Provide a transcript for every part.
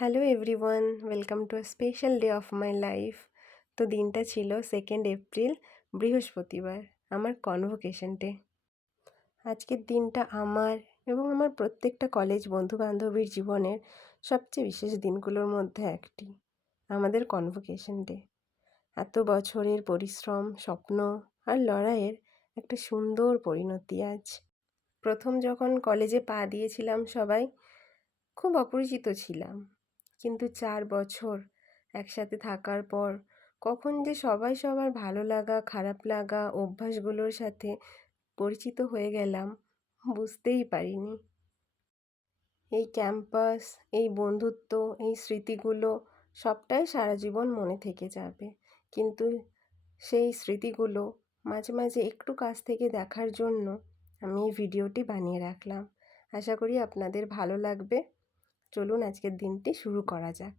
Hello everyone, welcome to a special day of my life. তো দিনটা ছিল 2 April, বৃহস্পতিবার, আমার কনভোকেশন ডে। আজকের দিনটা আমার এবং আমার প্রত্যেকটা কলেজ বন্ধুবান্ধবীর জীবনের সবচেয়ে বিশেষ দিনগুলোর মধ্যে একটি, আমাদের কনভোকেশন ডে। এত বছরের পরিশ্রম, স্বপ্ন আর লড়াইয়ের একটা সুন্দর পরিণতি আজ। প্রথম যখন কলেজে পা দিয়েছিলাম সবাই খুব অপরিচিত ছিলাম, কিন্তু 4 বছর একসাথে থাকার পর কখন যে সবাই সবার ভালো লাগা, খারাপ লাগা, অভ্যাসগুলোর সাথে পরিচিত হয়ে গেলাম বুঝতেই পারিনি। এই ক্যাম্পাস, এই বন্ধুত্ব, এই স্মৃতিগুলো সবটাই সারা জীবন মনে থেকে যাবে। কিন্তু সেই স্মৃতিগুলো মাঝে মাঝে একটু কাছ থেকে দেখার জন্য আমি এই ভিডিওটি বানিয়ে রাখলাম। আশা করি আপনাদের ভালো লাগবে। চলুন আজকের দিনটি শুরু করা যাক।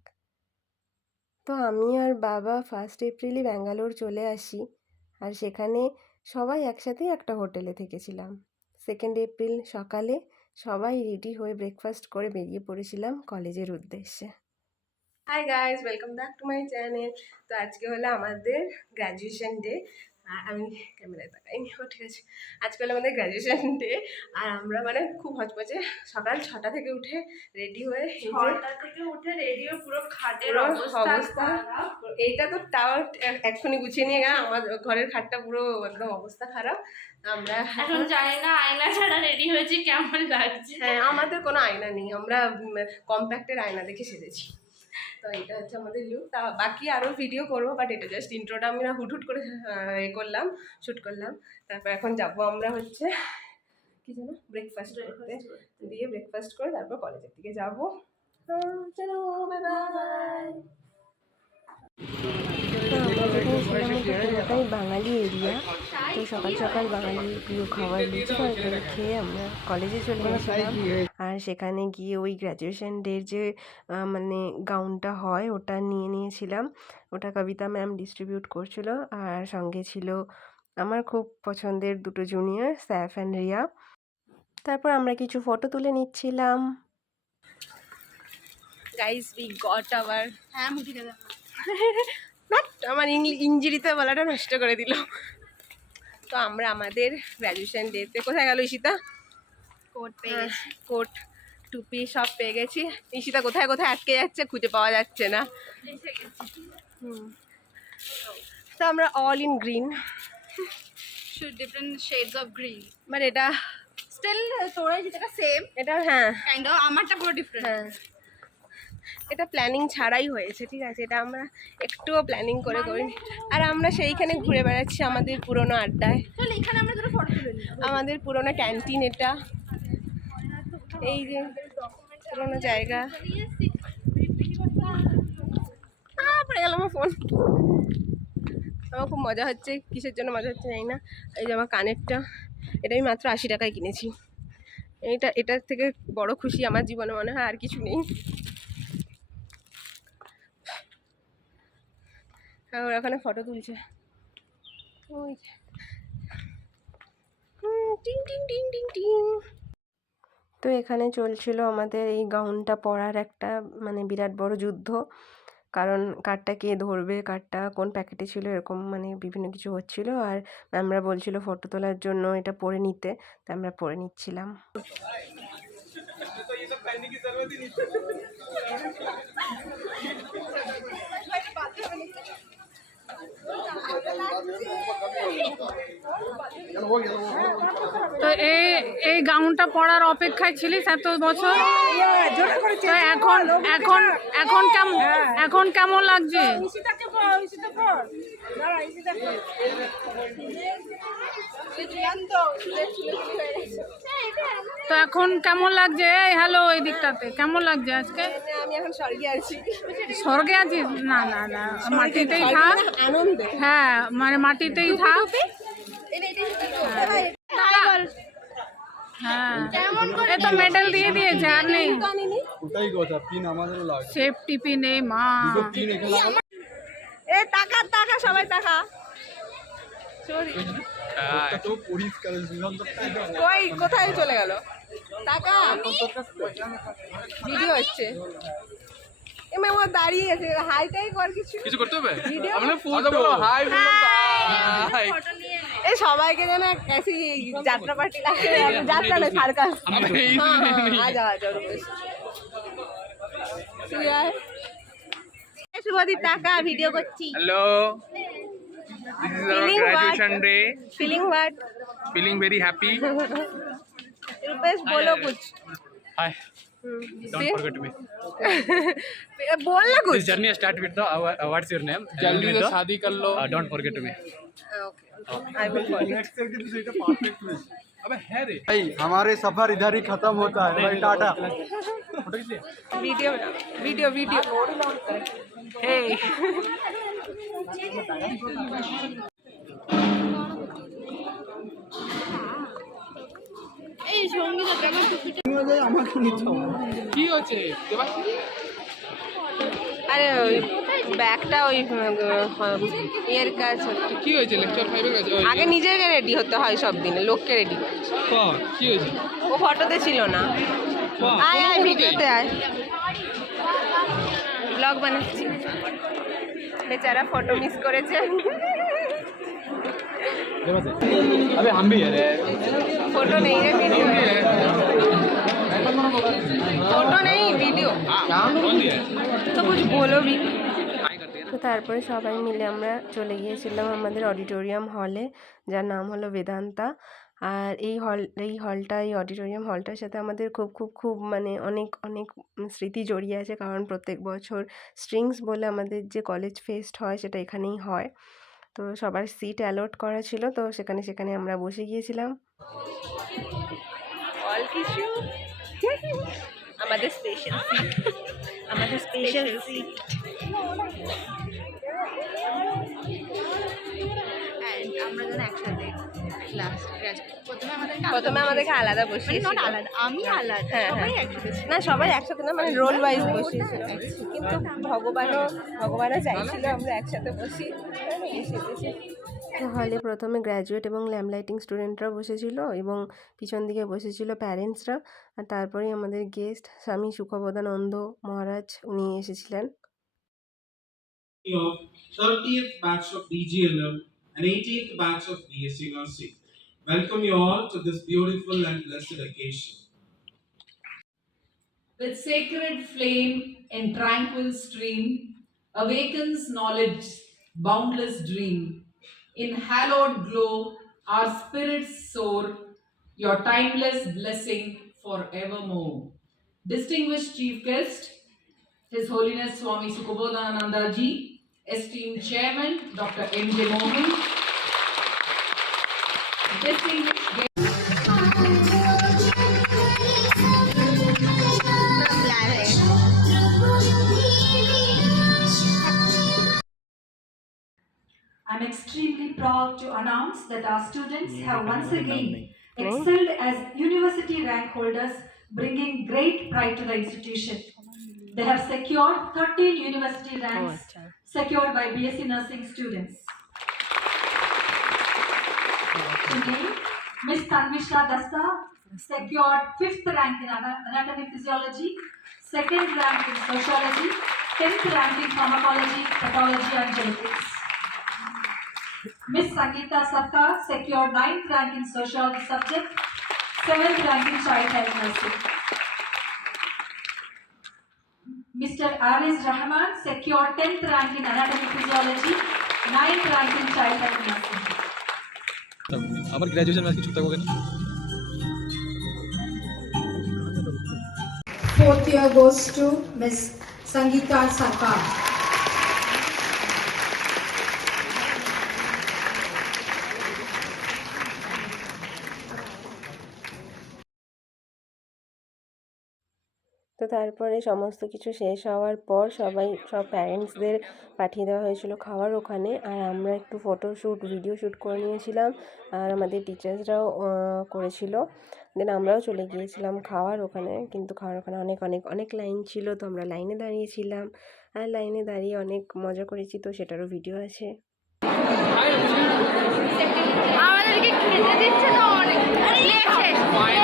তো আমি আর বাবা 1 এপ্রিলই ব্যাঙ্গালোর চলে আসি, আর সেখানে সবাই একসাথেই একটা হোটেলে থেকেছিলাম। 2 এপ্রিল সকালে সবাই রেডি হয়ে ব্রেকফাস্ট করে বেরিয়ে পড়েছিলাম কলেজের উদ্দেশ্যে। Hi guys, welcome back to my channel. তো আজকে হলো আমাদের গ্র্যাজুয়েশন ডে। আমি ক্যামেরায় তাকাইনি, ঠিক আছে। আজকে হলো আমাদের গ্র্যাজুয়েশন ডে, আর আমরা মানে খুব হচপচে সকাল 6টা থেকে উঠে রেডি হয়ে, 6টা থেকে উঠে রেডি হয়ে পুরো খাটের অবস্থা। এইটা তো তাও এক্ষুনি গুছিয়ে নিয়ে গেলাম, আমার ঘরের খাটটা পুরো একদম অবস্থা খারাপ। আমরা এখন জানি না আয়না ছাড়া রেডি হয়েছে কেমন লাগছে। হ্যাঁ, আমাদের কোনো আয়না নেই, আমরা কম্প্যাক্টের আয়না দেখে সেজেছি। তো এটা হচ্ছে আমাদের লুক। তা বাকি আরও ভিডিও করবো, বাট এটা জাস্ট ইন্ট্রোটা আমরা হুট করে করলাম, শ্যুট করলাম। তারপর এখন যাবো আমরা হচ্ছে কি জানো, ব্রেকফাস্ট করতে। দিয়ে ব্রেকফাস্ট করে তারপর কলেজের দিকে যাবো। চলো, বাই বাই। পুরোটাই বাঙালি এরিয়া, তো সকাল সকাল বাঙালির প্রিয় খাবার লুচি তরকারি খেয়ে আমরা কলেজে চলে গেছিলাম। আর সেখানে গিয়ে ওই গ্র্যাজুয়েশন ডের যে মানে গাউনটা হয় ওটা নিয়ে নিয়েছিলাম। ওটা কবিতা ম্যাম ডিস্ট্রিবিউট করছিল, আর সঙ্গে ছিল আমার খুব পছন্দের 2 জুনিয়র, স্যাফ অ্যান্ড রিয়া। তারপর আমরা কিছু ফটো তুলে নিচ্ছিলাম। গাইস, উই গট আওয়ার আমার ইঞ্জিরিতে বলাটা নষ্ট করে দিল। তো আমরা আমাদের গ্র্যাজুয়েশন ডেতে কোথায় গেল ঈশিতা? কোট পেয়ে গেছি, কোট, টুপি সব পেয়ে গেছি। ঈশিতা কোথায় কোথায় আটকে যাচ্ছে, খুঁজে পাওয়া যাচ্ছে না। তো আমরা all in green, different shades of green, but এটা স্টিল তোরা যেটা সেম, এটা হ্যাঁ কাইন্ড অফ আমারটা পুরো ডিফারেন্ট। হ্যাঁ, এটা প্ল্যানিং ছাড়াই হয়েছে, ঠিক আছে। এটা আমরা একটুও প্ল্যানিং করে করিনি। আর আমরা সেইখানে ঘুরে বেড়াচ্ছি আমাদের পুরোনো আড্ডায়। চল এখানে আমরা দুটো ফটো তুলে নিই। আমাদের পুরোনো ক্যান্টিন এটা, এই যে পুরোনো জায়গা। পড়ে গেল আমার ফোন। আমার খুব মজা হচ্ছে, কিসের জন্য মজা হচ্ছে জানি না। এই যে আমার কানেরটা, এটা আমি মাত্র 80 টাকায় কিনেছি। এটার থেকে বড় খুশি আমার জীবনে মনে হয় আর কিছু নেই। হ্যাঁ, ওরা ওখানে ফটো তুলছে। ওই টিং টিং টিং টিং টিং। তো এখানে চলছিল আমাদের এই গাউনটা পরার একটা মানে বিরাট বড় যুদ্ধ, কারণ কারটা কে ধরবে, কারটা কোন প্যাকেটে ছিল, এরকম মানে বিভিন্ন কিছু হচ্ছিল। আর ম্যামরা বলছিল ফটো তোলার জন্য এটা পরে নিতে, তাই আমরা পরে নিচ্ছিলাম। তো এই গাউনটা পরার অপেক্ষায় ছিলিস এত বছর, তো এখন এখন এখন কেমন এখন কেমন লাগছে? তো এখন কেমন লাগছে? এই হ্যালো, এই দিকটাতে কেমন লাগছে আজকে? আমি এখন স্বর্গে আছি। স্বর্গে আছিস? না না না, মাটিতেই থাক। হ্যাঁ, মানে মাটিতেই থাক। হ্যাঁ, এ তো মেডেল দিয়ে দিয়েছে, আর নেই। ওটাই কথা, পিন আমাদেরও লাগে। সেফটি পিন, এই মা। পিন এখানে লাগানো। এ টাকা টাকা, সবাই টাকা। সরি, ওটা তো পরিষ্কার কই কোথায় চলে গেল টাকা? ভিডিও হচ্ছে। এমনি ও দাঁড়িয়ে আছে, হাইটাই কর কিছু। কিছু করতে হবে ভিডিও আমরা ফুল তো হাই বললাম তো হাই এই সবাইকে যেন ऐसी যাত্রা পার্টি লাগে, যাত্রা না সার্কাস। আজা আজা শুভদীপ টাকা ভিডিও করছি। Hello this is our graduation day feeling what? Feeling very happy Rupesh बोलो कुछ। हाय डोंट फॉरगेट मी बोल ना कुछ। This journey start with the what's your name जल्दी से शादी कर लो don't forget me I will forget. Next year की तो सीटा परफेक्ट में अबे है रे भाई हमारे सफर इधर ही खत्म होता है भाई टाटा फोटो खींच लिया वीडियो वीडियो वीडियो हे আমাকে নিতে হবে কি হচ্ছে আরে ওই ব্যাগটা ওই ইয়ের কাজ হচ্ছে। কি হয়েছে লেকচার 5 এর কাছে আগে নিজেকে রেডি হতে হয় সব দিনে, লোককে রেডি করছে। কি হয়েছে ও ফটোতে ছিল না। আয় আয় ভিডিওতে আয়, ব্লগ বানাচ্ছি। বেচারা ফটো মিস করেছে। अबे हम भी है रे फोटो नहीं है वीडियो है, फोटो नहीं वीडियो। कौन दिया तो कुछ बोलो भी। তো তারপরে সবাই মিলে আমরা চলে গিয়েছিলাম আমাদের অডিটোরিয়াম হলে, যার নাম হলো বেদান্তা। আর এই হলটা, এই অডিটোরিয়াম হলটার সাথে আমাদের খুব মানে অনেক অনেক স্মৃতি জড়িয়ে আছে, কারণ প্রত্যেক বছর স্ট্রিংস বলে আমাদের যে কলেজ ফেস্ট হয় সেটা এখানেই হয়। তো সবার সিট অ্যালট করা ছিল, তো সেখানে আমরা বসে গিয়েছিলাম। অল কিছু আমাদের স্পেশাল সিট, আমাদের স্পেশাল সিট। আমরা যেন একসাথে প্রথমে আমাদেরকে আলাদা বসিয়েছিল। আমি আলাদা, সবাই একসাথে না, সবাই একসাথে না, মানে রোল ওয়াইজ বসিয়েছিল। কিন্তু ভগবানও চাইছিল আমরা একসাথে বসি। হলে প্রথমে গ্র্যাজুয়েট এবং ল্যাম্পলাইটিং স্টুডেন্টরা বসেছিল এবং পিছন দিকে বসেছিল প্যারেন্টসরা। আর তারপরেই আমাদের গেস্ট স্বামী সুখবদানন্দ মহারাজ উনি এসেছিলেন। 30th batch of DGLM and 18th batch of BSc Nursing. Welcome you all to this beautiful and blessed occasion. With sacred flame and tranquil stream, awakens knowledge, boundless dream. In hallowed glow, our spirits soar, your timeless blessing forevermore. Distinguished Chief Guest, His Holiness Swami Sukhabodhananda Ji, esteemed Chairman Dr. M.J. Mohan, distinguished guest, I'm extremely proud to announce that our students have once again excelled as university rank holders, bringing great pride to the institution. They have secured 13 university ranks secured by BSc Nursing students. Today, Ms. Tanvishra Dasta secured 5th rank in anatomy physiology, 2nd rank in sociology, 10th rank in pharmacology, pathology and genetics. Ms. Sangeeta Sarkar secured 9th rank in sociology subject, 7th rank in child health nursing. Mr. Ariz Rahman secured 10th rank in anatomy physiology, 9th rank in child health nursing. আমার graduation আজকে ছুটি থাকবে না 4th year goes to Ms. Sangeeta Sarkar. তো তারপরে সমস্ত কিছু শেষ হওয়ার পর সব প্যারেন্টসদের পাঠিয়ে দেওয়া হয়েছিল খাওয়ার ওখানে। আর আমরা একটু ফটোশ্যুট ভিডিও শ্যুট করে নিয়েছিলাম, আর আমাদের টিচার্সরাও করেছিল। দেন আমরাও চলে গিয়েছিলাম খাওয়ার ওখানে, কিন্তু খাওয়ার ওখানে অনেক লাইন ছিল, তো আমরা লাইনে দাঁড়িয়েছিলাম। আর লাইনে দাঁড়িয়ে অনেক মজা করেছি, তো সেটারও ভিডিও আছে। আমাদেরকে খেতে দিচ্ছে তো অনেক লেট শেষ হয়ে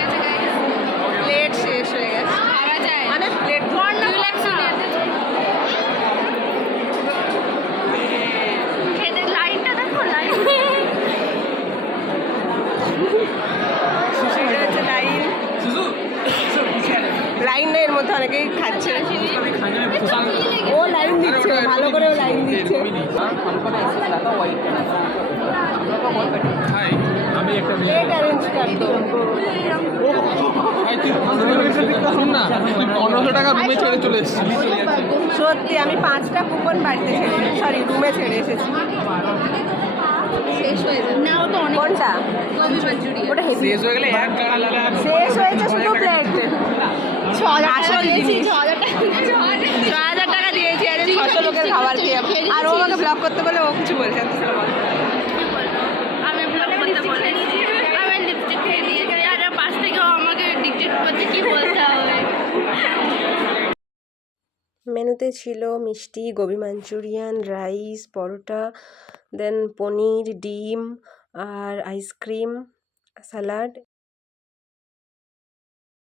গেছে প্লেট শেষ হয়ে গেছে, মানে প্লেট সিনিয়রদের 2 লাখ সিনিয়রদের লাইনটা দেখো লাইন এটা হচ্ছে লাইন লাইন এর মধ্যে অনেকেই খাচ্ছে ও লাইন দিচ্ছে ভালো করে ও লাইন দিচ্ছে প্লেট অ্যারেঞ্জ কর দো 1500 টাকা রুমে ছেড়ে চলে এসেছি সত্যি আমি 5টা কুপন বাড়িতে সরি রুমে ছেড়ে এসেছি শেষ হয়ে যাবে না ও তো অনেক কোনটা গোবি মঞ্চুরি ওটা হেভি শেষ হয়ে গেলে 1 টাকা লাগা শেষ হয়েছে শুধু প্লেট 6000 জিনিস 6000 টাকা দিয়েছি আর 600 লোকের খাবার খেয়ে আর ও আমাকে ব্লক করতে বলে ও কিছু বলছে না আমি ব্লগ করতে বলেছি আমি লিপস্টিক খেয়ে নিয়েছি আর পাশ থেকে আমাকে ডিকটেট করতে কি বলতে হবে মেনুতে ছিল মিষ্টি গোবি মাঞ্চুরিয়ান রাইস পরোটা দেন পনির ডিম আর আইসক্রিম স্যালাড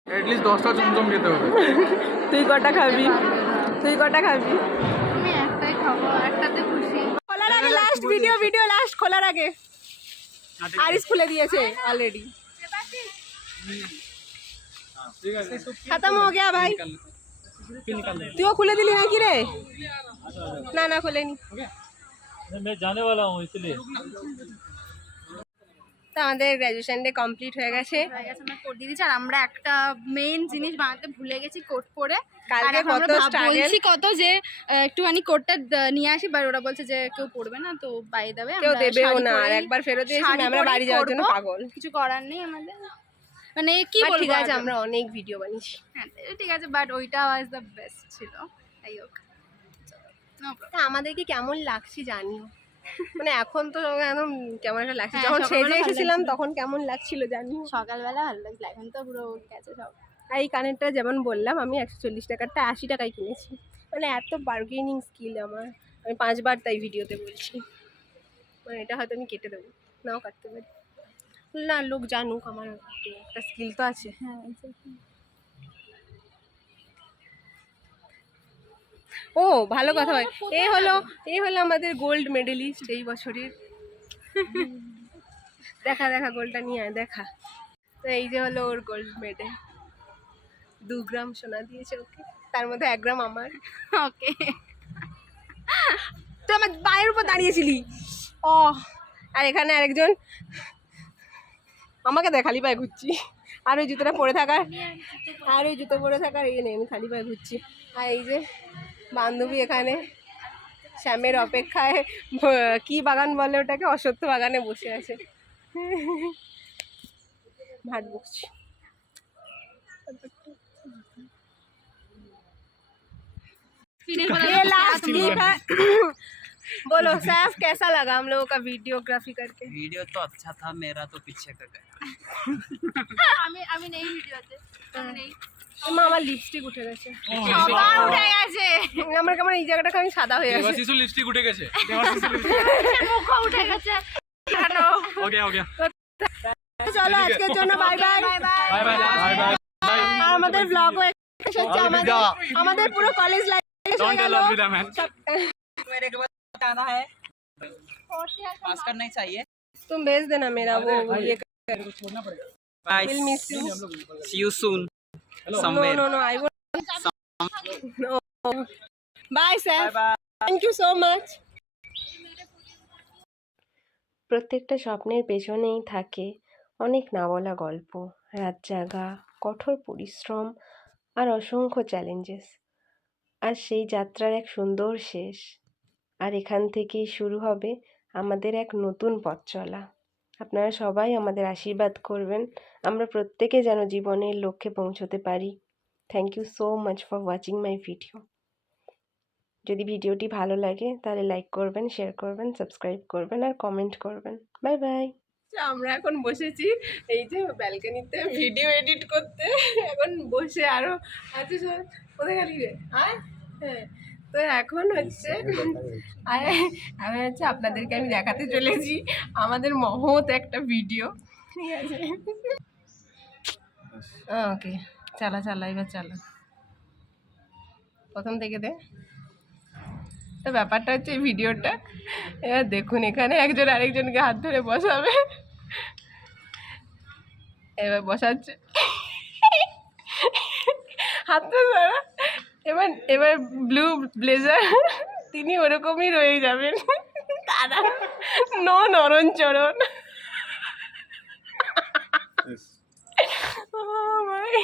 এটলিস্ট 10টা চমচম খেতে হবে তুই কটা খাবি আমি একটাই খাবো একটাতে খুশি খোলার আগে লাস্ট ভিডিও লাস্ট খোলার আগে আরিস খুলে দিয়েছে অলরেডি খতম हो गया भाई তুইও খুলে দিলি নাকি রে না খুলেনি मैं जाने वाला हूं इसलिए তো আমাদের গ্র্যাজুয়েশন ডে কমপ্লিট হয়ে গেছে আমরা কোড দিয়ে দিচ্ছি আর আমরা একটা মেইন জিনিস বানাতে ভুলে গেছি কোড করে কালকে আর এখন কত আমরা struggle। বলছি কত যে একটুখানি কোডটা নিয়ে আসি বাট ওরা বলছে যে কেউ পড়বে না তো বাই দেবে কেউ দেবেও না আর একবার ফেরত দিয়েছি আমরা বাড়ি যাওয়ার জন্য পাগল কিছু করার নেই আমাদের মানে কি But বলবো ঠিক আছে আর? আমরা অনেক ভিডিও বানিয়েছি হ্যাঁ ঠিক আছে বাট ওইটা ওয়াজ দ্য বেস্ট ছিল তাই হোক তা আমাদেরকে কেমন লাগছে জানিও মানে এখন তো একদম কেমন একটা লাগছে হ্যাঁ, যখন সকালবেলা সেজে ভালো এসেছিলাম লাগছিল। তখন কেমন লাগছিল জানিও সকালবেলা ভালো লাগছিল এখন তো পুরো গেছে সব আর এই কানেরটা যেমন বললাম আমি 140 টাকারটা 80 টাকায় কিনেছি মানে এত বার্গেনিং স্কিল আমার আমি 5বার তাই ভিডিওতে বলছি মানে এটা হয়তো আমি কেটে দেবো নাও কাটতে পারি না লোক জানুক আমার একটা স্কিল তো আছে হ্যাঁ ও ভালো কথা হয় এই হলো আমাদের গোল্ড মেডেলিস্ট এই বছরের দেখা গোল্ডটা নিয়ে আয় দেখা তো এই যে হলো ওর গোল্ড মেডেল 2 গ্রাম সোনা দিয়েছে ওকে তার মধ্যে 1 গ্রাম আমার ওকে তুই আমার পায়ের উপর দাঁড়িয়েছিলি ও আর এখানে আরেকজন আমাকে দেখ খালি পায়ে ঘুরছি আর ওই জুতো পরে থাকার এই নেই আমি খালি পায়ে ঘুরছি আর এই যে বান্ধবী এখানে শ্যামের অপেক্ষায় কি বাগান বলে ওটাকে অশ্বত্থ বাগানে বসে আছে ভাট বকছি ये लास्ट क्लिप है बोलो सैफ कैसा लगा हम लोगों का वीडियोग्राफी करके वीडियो तो अच्छा था मेरा तो पीछे का गया আমি নেই ভিডিওতে আমি নেই মা আমার লিপস্টিক উঠে গেছে সবার উঠে গেছে আমার কেমন এই জায়গাটা আমি সাদা হয়ে গেছে শিশু লিপস্টিক উঠে গেছে মুখও উঠে গেছে ওকে চলো আজকের জন্য বাই বাই বাই বাই আর আমাদের ব্লগও শেষ হচ্ছে আমাদের পুরো কলেজ লাইফ শেষ হয়ে গেল मेरे को बताना है पास करना ही चाहिए तुम भेज देना मेरा वो ये bye We'll miss you. See you soon no somewhere I won't no bye Saf thank you so much প্রত্যেকটা স্বপ্নের পেছনেই থাকে অনেক না বলা গল্প রাত জাগা কঠোর পরিশ্রম আর অসংখ্য চ্যালেঞ্জেস আর সেই যাত্রার এক সুন্দর শেষ আর এখান থেকেই শুরু হবে আমাদের এক নতুন পথ চলা আপনারা সবাই আমাদের আশীর্বাদ করবেন আমরা প্রত্যেকে যেন জীবনের লক্ষ্যে পৌঁছতে পারি thank you so much for watching my video যদি ভিডিওটি ভালো লাগে তাহলে লাইক করবেন শেয়ার করবেন সাবস্ক্রাইব করবেন আর কমেন্ট করবেন বাই বাই আমরা এখন বসেছি এই যে ব্যালকনিতে ভিডিও এডিট করতে এখন বসে আরো আছে কোথায় গেলি রে হ্যাঁ তো এখন হচ্ছে আমি হচ্ছে আপনাদেরকে আমি দেখাতে চলেছি আমাদের মহৎ একটা ভিডিও ঠিক আছে ওকে চালা এবার চালা প্রথম থেকে দে। তো ব্যাপারটা হচ্ছে এই ভিডিওটা, এবার দেখুন এখানে একজন আরেকজনকে হাত ধরে বসাবে, এবার বসাচ্ছে হাতটা ধরা, এবার এবার ব্লু ব্লেজার তিনি ওরকমই রয়ে যাবেন, তারা নরণচরণ। ও ভাই